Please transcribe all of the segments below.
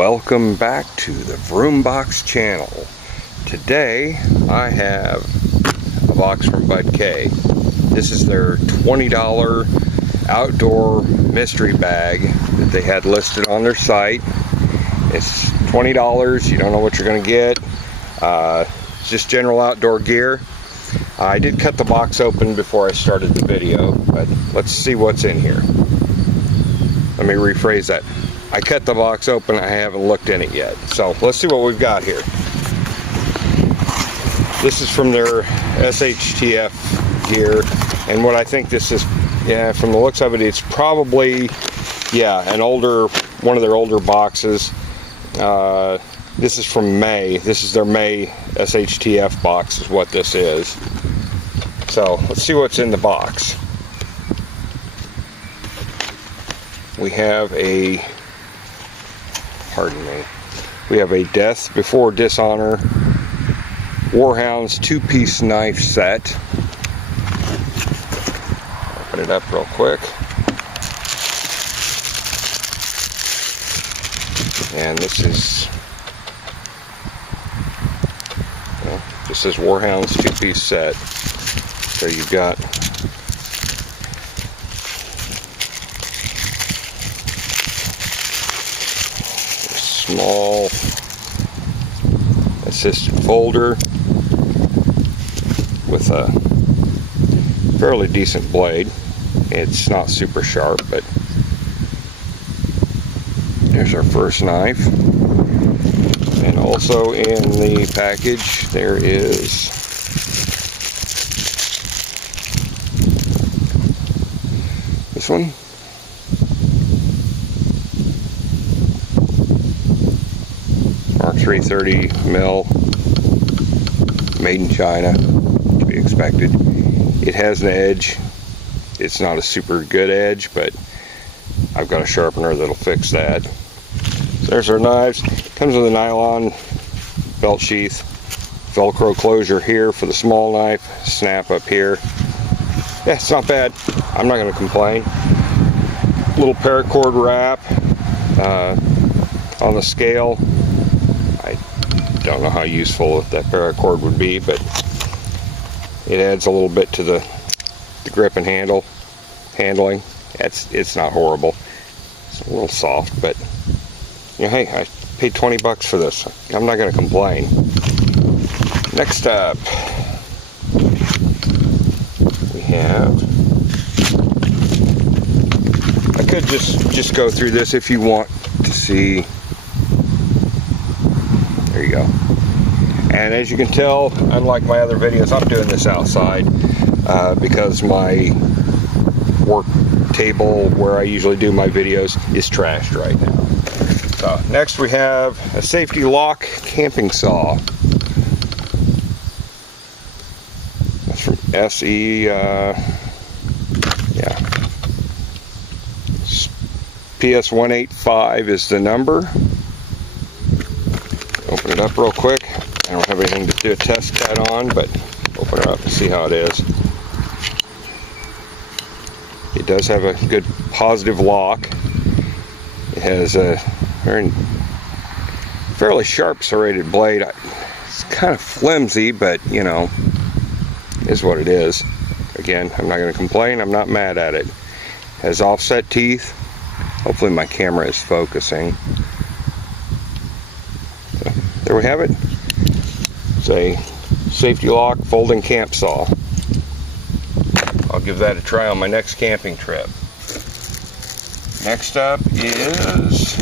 Welcome back to the Vroombox channel. Today I have a box from Budk. This is their $20 outdoor mystery bag that they had listed on their site. It's $20. You don't know what you're going to get. It's just general outdoor gear. I did cut the box open before I started the video, but let's see what's in here. Let me rephrase that. I cut the box open, I haven't looked in it yet. So let's see what we've got here. This is from their SHTF gear, and what I think this is, from the looks of it, it's probably, one of their older boxes. This is from May. This is their May SHTF box is what this is. So let's see what's in the box. We have a Death Before Dishonor Warhounds 2-piece knife set. Open it up real quick. And this is, this is Warhounds 2-piece set. So you've got small assisted folder with a fairly decent blade. It's not super sharp, but there's our first knife. And also in the package there is this one. Mark 330 mil, made in China, to be expected. It has an edge. It's not a super good edge, but I've got a sharpener that'll fix that. So there's our knives. Comes with a nylon belt sheath, Velcro closure here for the small knife, snap up here. Yeah, it's not bad. I'm not going to complain. Little paracord wrap on the scale. I don't know how useful that paracord would be, but it adds a little bit to the grip and handling. It's not horrible. It's a little soft, but hey, I paid 20 bucks for this. I'm not going to complain. Next up, we have, I could just go through this if you want to see. There you go. And as you can tell, unlike my other videos, I'm doing this outside because my work table where I usually do my videos is trashed right now. So next we have a safety lock camping saw. That's from SE, PS185 is the number. Open it up real quick. I don't have anything to do a test cat on, but open it up and see how it is. It does have a good positive lock. It has a fairly sharp serrated blade. It's kind of flimsy, but is what it is. Again, I'm not going to complain. I'm not mad at it. It has offset teeth. Hopefully my camera is focusing. So, there we have it. It's a safety lock folding camp saw. I'll give that a try on my next camping trip. Next up is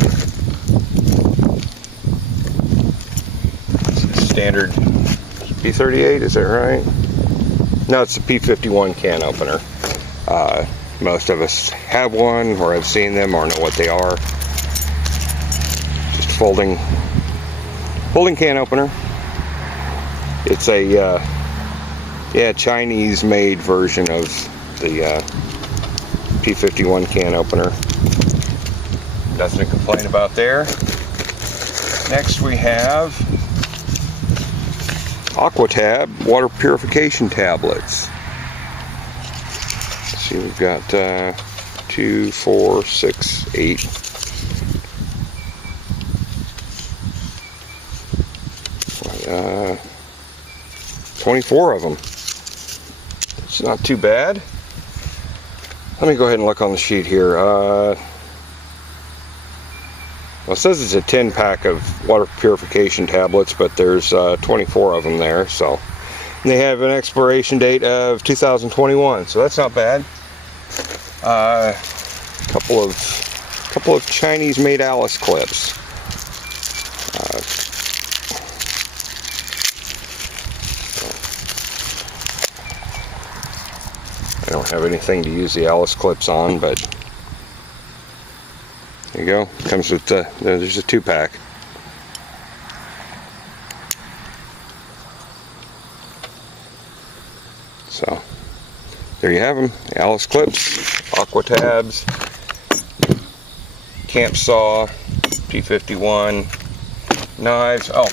standard P38, is that right? No, it's the P51 can opener. Most of us have one, or have seen them, or know what they are. Just folding can opener. It's a Chinese-made version of the P51 can opener. Nothing to complain about there. Next we have Aquatab water purification tablets. Let's see, we've got 2, 4, 6, 8, 24 of them. It's not too bad. Let me go ahead and look on the sheet here. Well, it says it's a 10-pack of water purification tablets, but there's 24 of them there. So and they have an expiration date of 2021, so that's not bad. Couple of Chinese-made Alice clips. I don't have anything to use the Alice clips on, but there you go. Comes with there's a 2-pack. So there you have them. The Alice clips, Aqua tabs, camp saw, P51 knives. Oh,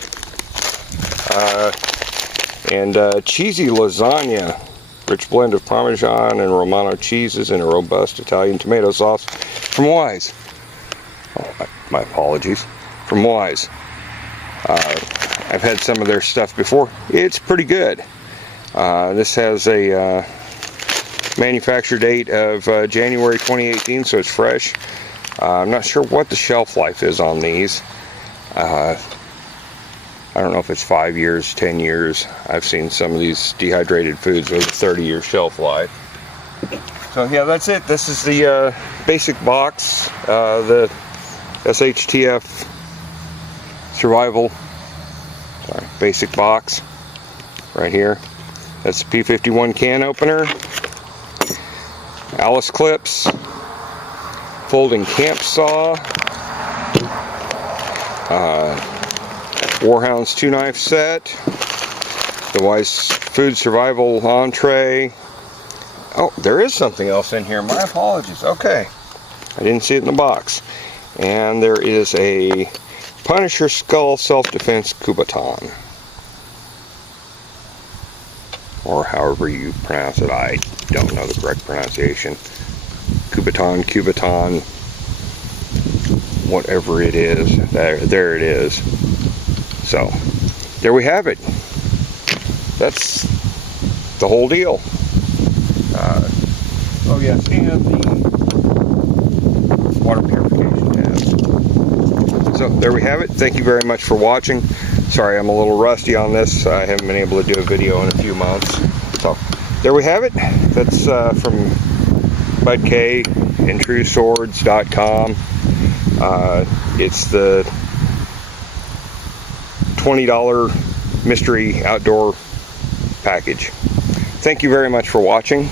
and cheesy lasagna. Rich blend of Parmesan and Romano cheeses and a robust Italian tomato sauce from Wise. Oh, my apologies. From Wise. I've had some of their stuff before. It's pretty good. This has a manufacture date of January 2018, so it's fresh. I'm not sure what the shelf life is on these. I don't know if it's 5 years, 10 years. I've seen some of these dehydrated foods with a 30-year shelf life. So yeah, that's it. This is the basic box, the SHTF basic box right here. That's the P51 can opener, Alice clips, folding camp saw, Warhound's 2-knife set, the Wise Food Survival entree. Oh, there is something else in here. My apologies. Okay, I didn't see it in the box. And there is a Punisher Skull Self-Defense Kubaton, or however you pronounce it. I don't know the correct pronunciation. Kubaton, whatever it is. There it is. So, there we have it. That's the whole deal. Oh yes, and the water purification tab. So, there we have it. Thank you very much for watching. Sorry, I'm a little rusty on this. I haven't been able to do a video in a few months. So, there we have it. That's from Budk, IntruSwords.com. It's the $20 mystery outdoor package. Thank you very much for watching.